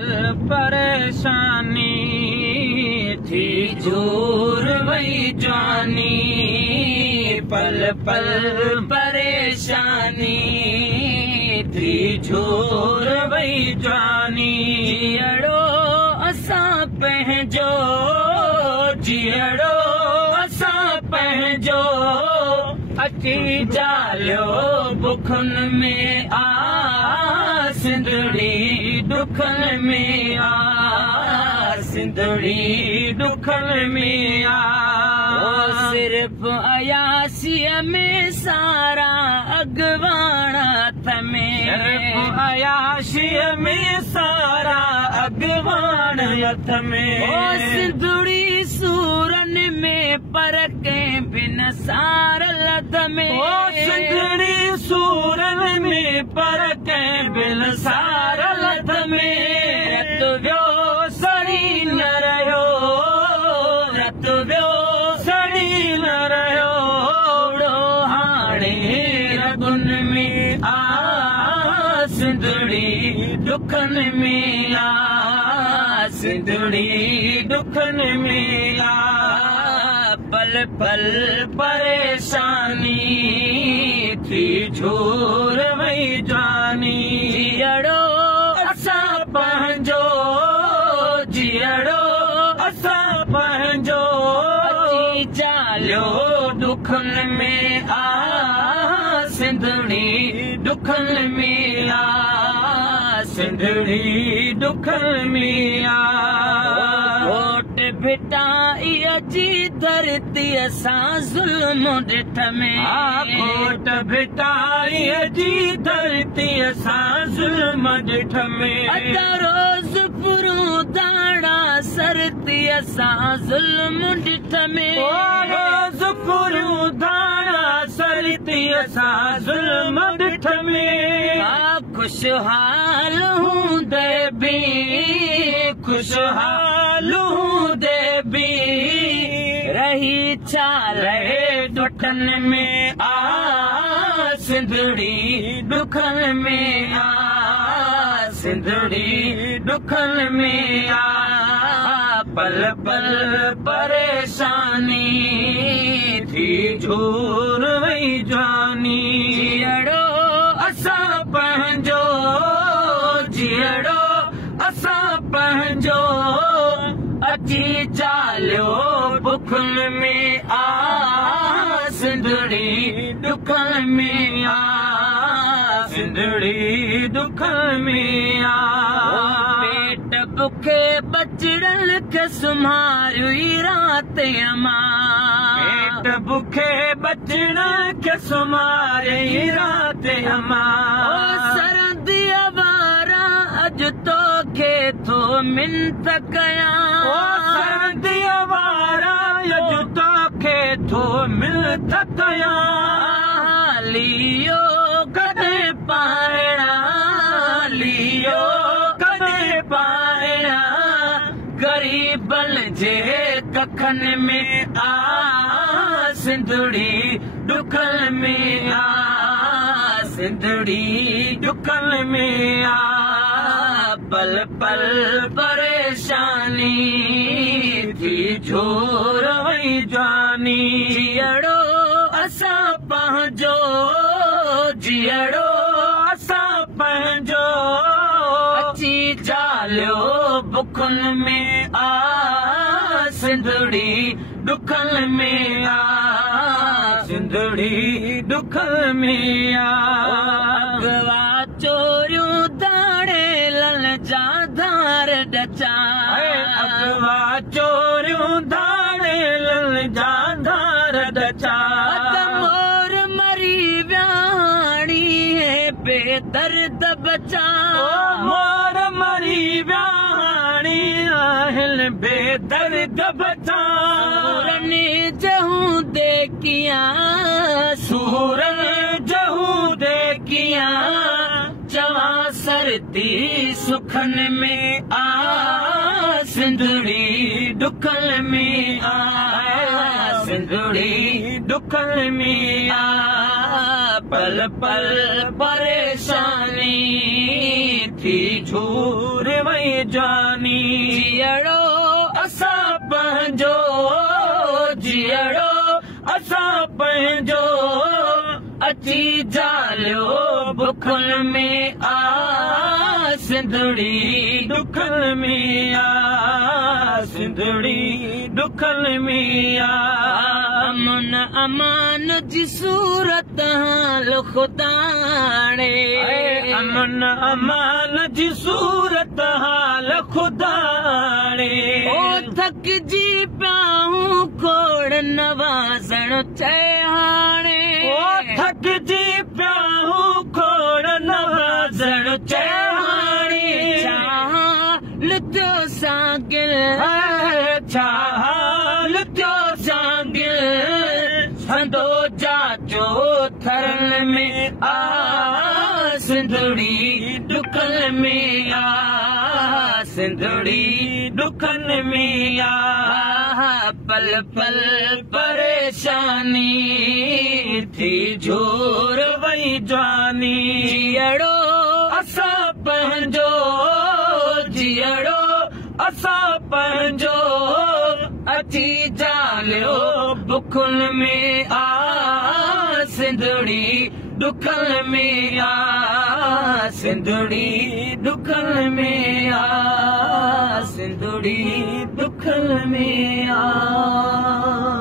परेशानी थी झूर वही जानी पल पल परेशानी थी झूर वही जानी जियड़ो असां पंहिंजो जियड़ो असां पंहिंजो अची जालियो बुखन में आ सिंधड़ी दुखन में आ सिंधड़ी दुखन में आ सिर्फ अयासीअ में सारा अगवाण में अयासीअ में सारा अगवाण हथ में सिंधड़ी सूरन में पर कंहिं बिन सार लद में सिंधड़ी सूरन में पर कंहिं बिन सार लद में रत वियो सड़ी न रहियो रत वियो सड़ी न रहियो हाणे रगुन में आ सिंधड़ी दुखन में आ सिंधड़ी दुखन में आ पल पल परेशानी थी झूर वही जानी जियड़ो असां पंहिंजो जियड़ो असां पंहिंजो अची जालियो दुखन में आ सिंधड़ी दुखन में आ सिंधड़ी दुखन में आ घोट भिटाई जी धरती सां ज़ुल्म ॾिठ में घोट भिटाई जी धरती सां ज़ुल्म ॾिठ में रोज़ पुरू दाणा सरती सां ज़ुल्म ॾिठ में रोज़ पुरू दाणा सरती सां ज़ुल्म ॾिठ में खुशहाल हूंदे बि खुशहाल हूंदे बि रही चाले दुखन में आ सिंधड़ी दुखन में आ सिंधड़ी दुखन में आ पल पल परेशानी थी झूर वही जानी जियड़ो असां पंहिंजो जियड़ो असां पंहिंजो अची जालियो बुखन में आ सिंधड़ी दुखन में आ सिंधड़ी दुखन में आ पेट बुखे बचड़न के सुम्हारी रात अमा पेट बुखे बचड़न के सुम्हारी रात अमा सरदी वारा अज तो के थो मिन्त कया सरदी वारा अज तो के थो मिन्त कया लियो कदे पाइणा लियो कदे पाइणा गरीबन जे कखन में आ सिंधड़ी दुखन में आ सिंधड़ी दुखन में आ पल पल परेशानी थी झूर वही जानी जियड़ो असां पंहिंजो जियड़ो असां पंहिंजो अची जालियो बुखन में आ सिंधड़ी दुखन में आ सिंधड़ी दुखन में आ अगवा चोरियूं दाणे लन जा धार डचा अगवा चोरियूं दाणे लन जा धार डचा मोर मरी व्याणी है बेदर्द बचा मोर मरी व्याणी आहिल बेदर्द बचा सूरन जहूं देखिया सूरन जहूं देखिया जवा सरती सुखन में आ सिंधड़ी दुखन में आ सिंधड़ी दुखन में आ पल पल परेशानी थी झूर वही जानी जियड़ो असा पंहिंजो जियड़ो असा पंहिंजो अची जालियो बुखल में आ सिंधड़ी दुखन में आ सिंधड़ी दुखन में आ अमन अमान जी सूरत हाल खुदाणे अमन अमान जी सूरत हाल खुदाणे ओ थक जी पियाऊं खोड़ नवाज़ण चए हाणे ओ थक जी पियाऊं खोड़ नवाज़ण चए हाणे लुत्यो सागिल लुत्यो सागिल संदो जाचो थरन में आ सिंधड़ी दुखन में आ सिंधड़ी दुखन में आ पल पल परेशानी थी झूर वही जानी जियड़ो असा पंहिंजो जियड़ो असा पंहिंजो अची जालियो बुखल में आ सिंधड़ी दुखन में आ सिंधड़ी दुखन में आ सिंधड़ी दुखन में आ